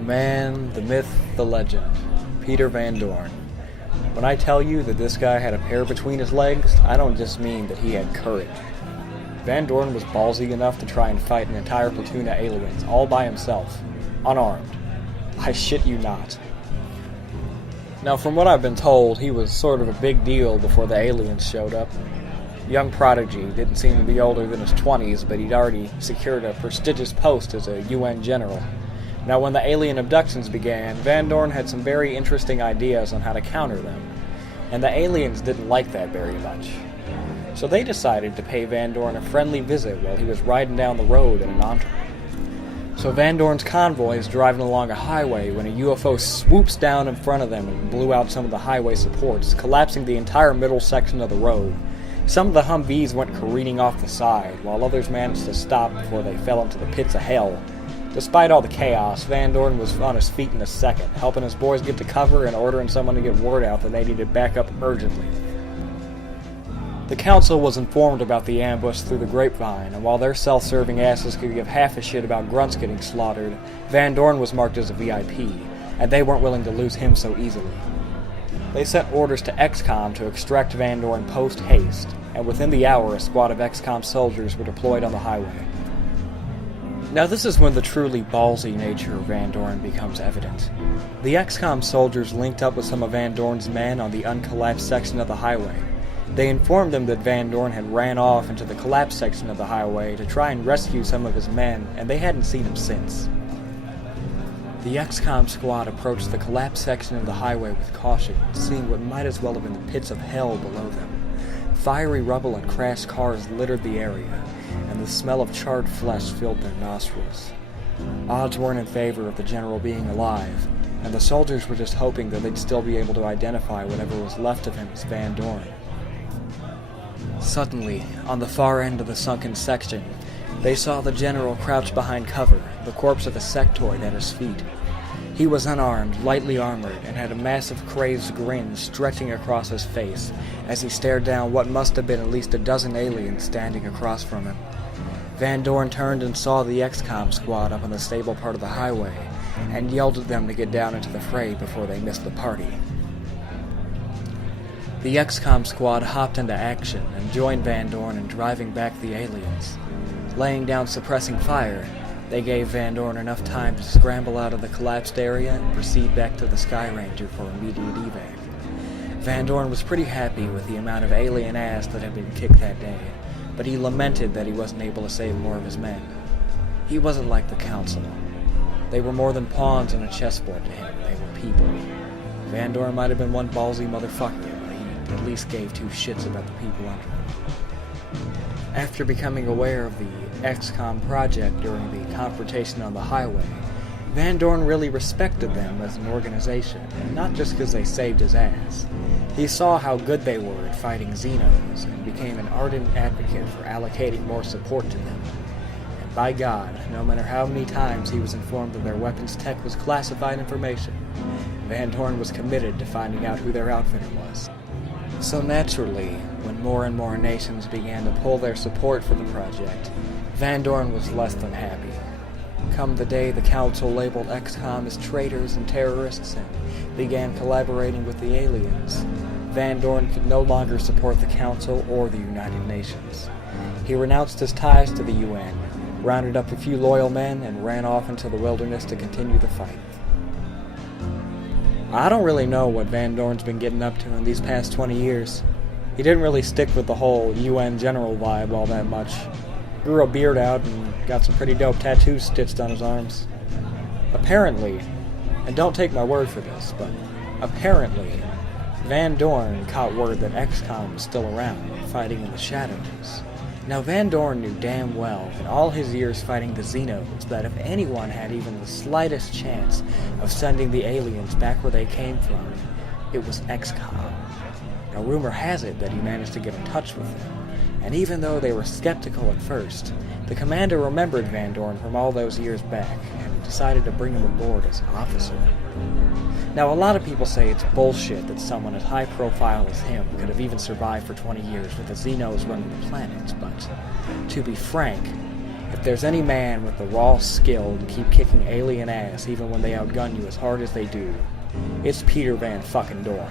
The man, the myth, the legend, Peter Van Doorn. When I tell you that this guy had a pair between his legs, I don't just mean that he had courage. Van Doorn was ballsy enough to try and fight an entire platoon of aliens all by himself, unarmed. I shit you not. Now, from what I've been told, he was sort of a big deal before the aliens showed up. Young prodigy, didn't seem to be older than his 20s, but he'd already secured a prestigious post as a UN general. Now, when the alien abductions began, Van Doorn had some very interesting ideas on how to counter them, and the aliens didn't like that very much. So they decided to pay Van Doorn a friendly visit while he was riding down the road in an entourage. So Van Doorn's convoy is driving along a highway when a UFO swoops down in front of them and blew out some of the highway supports, collapsing the entire middle section of the road. Some of the Humvees went careening off the side, while others managed to stop before they fell into the pits of hell. Despite all the chaos, Van Doorn was on his feet in a second, helping his boys get to cover and ordering someone to get word out that they needed backup urgently. The council was informed about the ambush through the grapevine, and while their self-serving asses could give half a shit about grunts getting slaughtered, Van Doorn was marked as a VIP, and they weren't willing to lose him so easily. They sent orders to XCOM to extract Van Doorn post-haste, and within the hour a squad of XCOM soldiers were deployed on the highway. Now this is when the truly ballsy nature of Van Doorn becomes evident. The XCOM soldiers linked up with some of Van Doorn's men on the uncollapsed section of the highway. They informed them that Van Doorn had ran off into the collapsed section of the highway to try and rescue some of his men, and they hadn't seen him since. The XCOM squad approached the collapsed section of the highway with caution, seeing what might as well have been the pits of hell below them. Fiery rubble and crashed cars littered the area, and the smell of charred flesh filled their nostrils. Odds weren't in favor of the general being alive, and the soldiers were just hoping that they'd still be able to identify whatever was left of him as Van Doorn. Suddenly, on the far end of the sunken section, they saw the general crouched behind cover, the corpse of a sectoid at his feet. He was unarmed, lightly armored, and had a massive crazed grin stretching across his face as he stared down what must have been at least a dozen aliens standing across from him. Van Doorn turned and saw the XCOM squad up on the stable part of the highway, and yelled at them to get down into the fray before they missed the party. The XCOM squad hopped into action and joined Van Doorn in driving back the aliens. Laying down suppressing fire, they gave Van Doorn enough time to scramble out of the collapsed area and proceed back to the Sky Ranger for immediate evac. Van Doorn was pretty happy with the amount of alien ass that had been kicked that day, but he lamented that he wasn't able to save more of his men. He wasn't like the Council. They were more than pawns on a chessboard to him, they were people. Van Doorn might have been one ballsy motherfucker, but he at least gave two shits about the people under him. After becoming aware of the XCOM project during the confrontation on the highway, Van Doorn really respected them as an organization, and not just because they saved his ass. He saw how good they were at fighting Xenos, and became an ardent advocate for allocating more support to them. And by God, no matter how many times he was informed that their weapons tech was classified information, Van Doorn was committed to finding out who their outfitter was. So naturally, when more and more nations began to pull their support for the project, Van Doorn was less than happy. Come the day the Council labeled XCOM as traitors and terrorists and began collaborating with the aliens, Van Doorn could no longer support the Council or the United Nations. He renounced his ties to the UN, rounded up a few loyal men, and ran off into the wilderness to continue the fight. I don't really know what Van Doorn's been getting up to in these past 20 years. He didn't really stick with the whole UN general vibe all that much. Grew a beard out and got some pretty dope tattoos stitched on his arms. Apparently, and don't take my word for this, but apparently, Van Doorn caught word that XCOM was still around, fighting in the shadows. Now Van Doorn knew damn well in all his years fighting the Xenos that if anyone had even the slightest chance of sending the aliens back where they came from, it was XCOM. Now rumor has it that he managed to get in touch with them, and even though they were skeptical at first, the commander remembered Van Doorn from all those years back and decided to bring him aboard as an officer. Now, a lot of people say it's bullshit that someone as high profile as him could have even survived for 20 years with the Xenos running the planet, but to be frank, If there's any man with the raw skill to keep kicking alien ass even when they outgun you as hard as they do, it's Peter Van fucking Doorn.